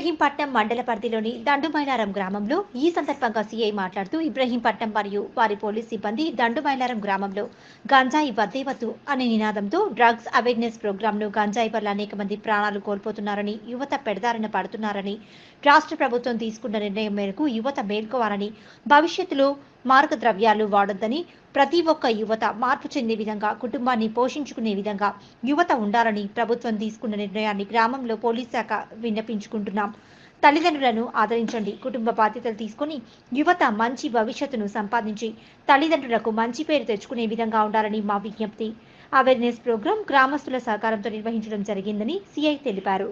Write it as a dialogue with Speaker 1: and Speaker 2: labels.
Speaker 1: ఇబ్రహీంపట్నం మండల పరిధిలోని దండుమైలారం గ్రామంలో ఈ సందర్భంగా సీఐ మాట్లాడుతూ ఇబ్రహీంపట్నం మరియు వారి పోలీస్ సిబ్బంది దండుమైలారం గ్రామంలో గంజాయి వద్దే వద్దు అనే నినాదంతో డ్రగ్స్ అవేర్నెస్ ప్రోగ్రాంను గంజాయి వల్ల అనేక మంది ప్రాణాలు కోల్పోతున్నారని యువత పెడదారిన పడుతున్నారని రాష్ట్ర ప్రభుత్వం తీసుకున్న నిర్ణయం మేరకు యువత మేల్కోవాలని భవిష్యత్తులో మారక ద్రవ్యాలు వాడొద్దని ప్రతి ఒక్క యువత మార్పు చెందే విధంగా కుటుంబాన్ని పోషించుకునే విధంగా యువత ఉండాలని ప్రభుత్వం తీసుకున్న నిర్ణయాన్ని గ్రామంలో పోలీస్ శాఖ విన్నపించుకుంటున్నాం. తల్లిదండ్రులను ఆదరించండి. కుటుంబ బాధ్యతలు తీసుకొని యువత మంచి భవిష్యత్తును సంపాదించి తల్లిదండ్రులకు మంచి పేరు తెచ్చుకునే విధంగా ఉండాలని మా విజ్ఞప్తి. అవేర్నెస్ ప్రోగ్రాం గ్రామస్తుల సహకారంతో నిర్వహించడం జరిగిందని సిఐ తెలిపారు.